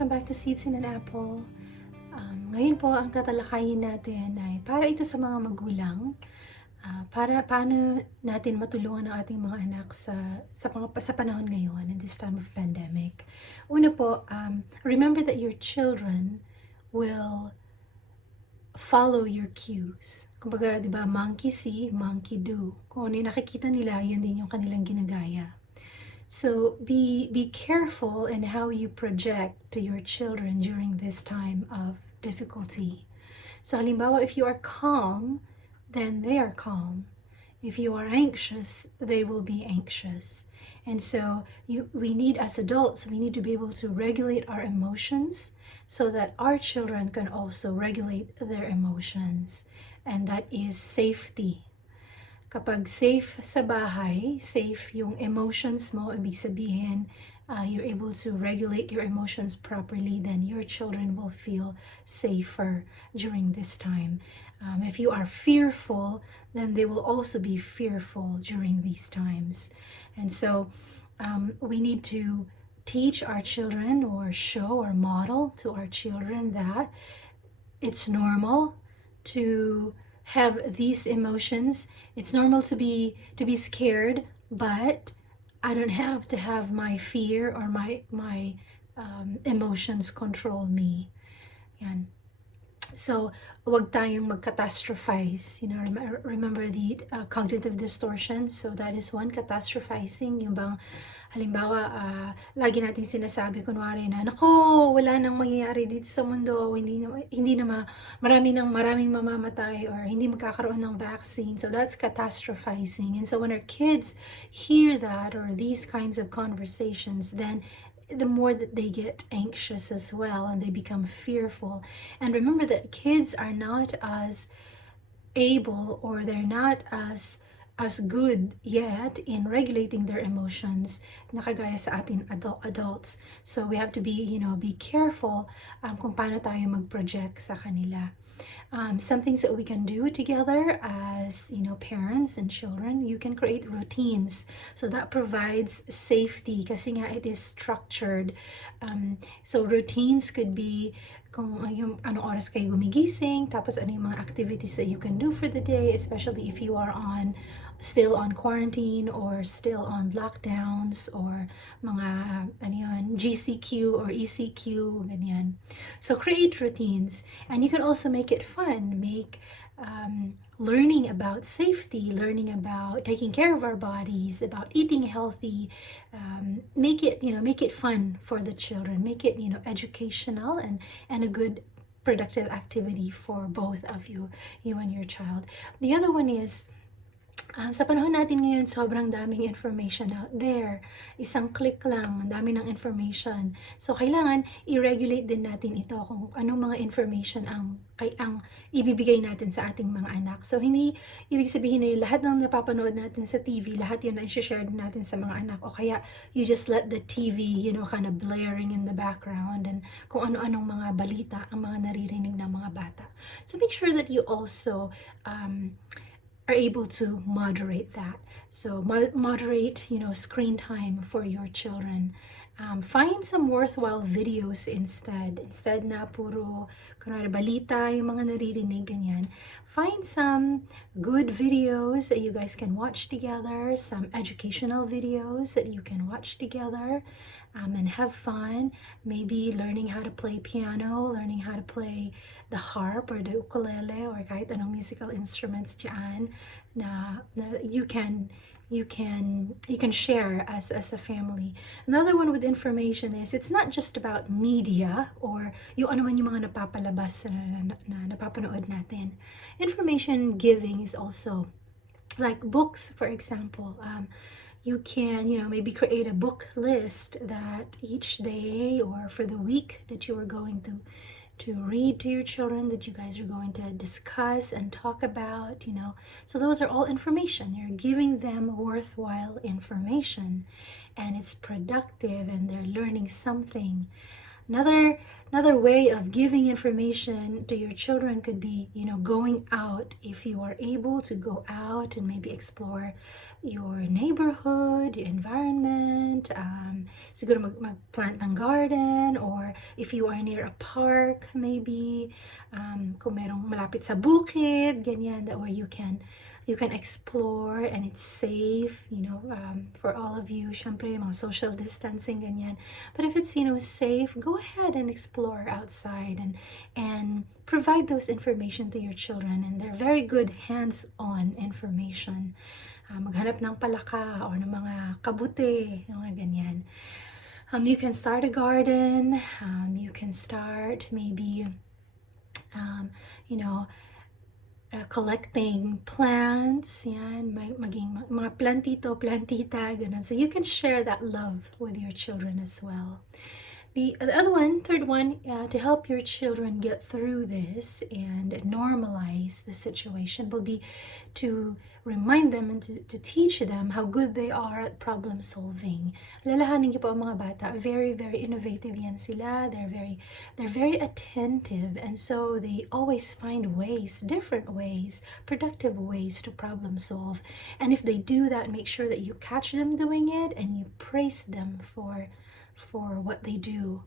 Welcome back to Seeds in an Apple. Ngayon po, ang tatalakayin natin ay para ito sa mga magulang, para paano natin matulungan ang ating mga anak sa panahon ngayon in this time of pandemic. Una po, remember that your children will follow your cues. Kumbaga, di ba, monkey see, monkey do. Kung ano yung nakikita nila, yun din yung kanilang ginagaya. So be careful in how you project to your children during this time of difficulty. So halimbawa, if you are calm, then they are calm. If you are anxious, they will be anxious. And so we need, as adults, we need to be able to regulate our emotions so that our children can also regulate their emotions. And that is safety. Kapag safe sa bahay, safe yung emotions mo, ibig sabihin, you're able to regulate your emotions properly, then your children will feel safer during this time. If you are fearful, then they will also be fearful during these times. And so we need to teach our children or show or model to our children that it's normal to have these emotions. It's normal to be scared, but I don't have to have my fear or my emotions control me. Yan. So, wag tayong mag-catastrophize. You know, remember the cognitive distortion? So that is one, catastrophizing. Yung bang, halimbawa, lagi nating sinasabi, kunwari na, nako, wala nang mangyayari dito sa mundo, hindi na maraming mamamatay or hindi magkakaroon ng vaccine. So that's catastrophizing. And so when our kids hear that or these kinds of conversations, then the more that they get anxious as well and they become fearful. And remember that kids are not as able or they're not as good yet in regulating their emotions na kagaya sa atin adults. So we have to be careful kung paano tayo mag-project sa kanila. Some things that we can do together as parents and children, you can create routines. So that provides safety kasi nga it is structured. So routines could be kung anong oras kayo gumigising, tapos ano yung mga activities that you can do for the day, especially if you are still on quarantine or still on lockdowns or mga GCQ or ECQ, ganyan. So create routines, and you can also make it fun. Make learning about safety, learning about taking care of our bodies, about eating healthy. Make it fun for the children. Make it educational and a good productive activity for both of you and your child. The other one is, sa panahon natin ngayon, sobrang daming information out there. Isang click lang, ang dami ng information. So, kailangan i-regulate din natin ito kung anong mga information ang ibibigay natin sa ating mga anak. So, hindi ibig sabihin na lahat ng napapanood natin sa TV, lahat yun na i-share natin sa mga anak. O kaya, you just let the TV, kind of blaring in the background and kung ano-anong mga balita ang mga naririnig ng mga bata. So, make sure that you also are able to moderate that. So moderate, screen time for your children. Find some worthwhile videos instead na puro kunwari balita yung mga naririnig ganyan. Find some good videos that you guys can watch together, some educational videos that you can watch together, and have fun. Maybe learning how to play piano, learning how to play the harp or the ukulele or kahit anong musical instruments dyan na you can share as a family. Another one with information is, it's not just about media or yung ano man yung mga napapalabas na napapanood natin. Information giving is also like books, for example. You can maybe create a book list that each day or for the week that you are going to read to your children, that you guys are going to discuss and talk about, So those are all information. You're giving them worthwhile information and it's productive and they're learning something. Another Another way of giving information to your children could be, going out. If you are able to go out and maybe explore your neighborhood, your environment, siguro mag-plant ng garden, or if you are near a park, maybe, kung merong malapit sa bukid, ganyan, or you can explore and it's safe, for all of you. Syempre, mga social distancing, ganyan. But if it's, safe, go ahead and explore outside and provide those information to your children. And they're very good hands-on information. Maghanap ng palaka or ng mga kabuti, mga ganyan. You can start a garden. You can start maybe, collecting plants, yan, maging mga plantito, plantita, ganun. So you can share that love with your children as well. The other one, third one, to help your children get through this and normalize the situation will be to remind them and to teach them how good they are at problem solving. Lalahanin niyo po ang mga bata, very, very innovative yan sila. They're very attentive, and so they always find ways, different ways, productive ways to problem solve. And if they do that, make sure that you catch them doing it and you praise them for what they do,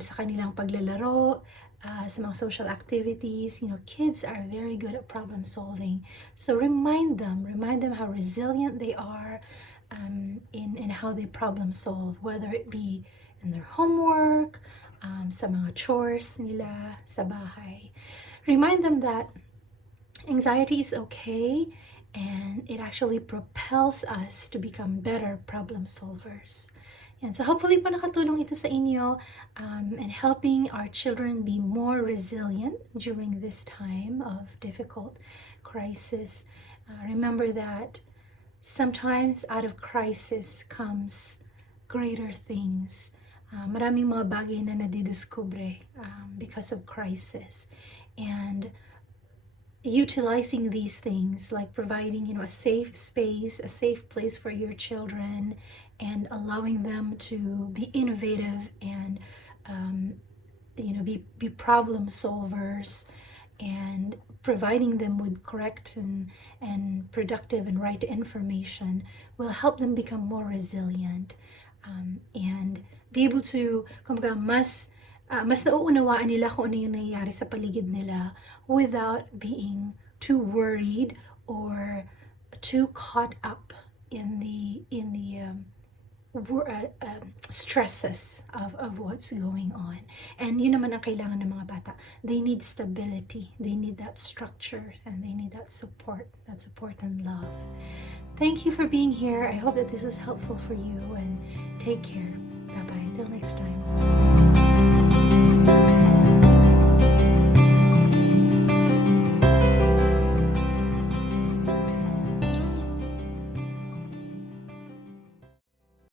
sa kanilang paglalaro, sa mga social activities. Kids are very good at problem solving. So remind them how resilient they are, in how they problem solve, whether it be in their homework, sa mga chores nila sa bahay. Remind them that anxiety is okay, and it actually propels us to become better problem solvers. Yan. So hopefully po nakatulong ito sa inyo, and helping our children be more resilient during this time of difficult crisis. Remember that sometimes out of crisis comes greater things. Maraming mga bagay na nadidiskubre because of crisis. And utilizing these things, like providing, a safe space, a safe place for your children, and allowing them to be innovative and, be problem solvers, and providing them with correct and productive and right information will help them become more resilient, and be able to, kumbaga, mas nauunawaan nila kung ano yung nangyayari sa paligid nila without being too worried or too caught up in the stresses of what's going on. And yun naman ang kailangan ng mga bata. They need stability, they need that structure, and they need that support and love. Thank you for being here. I hope that this was helpful for you, and take care. Bye-bye. Until next time.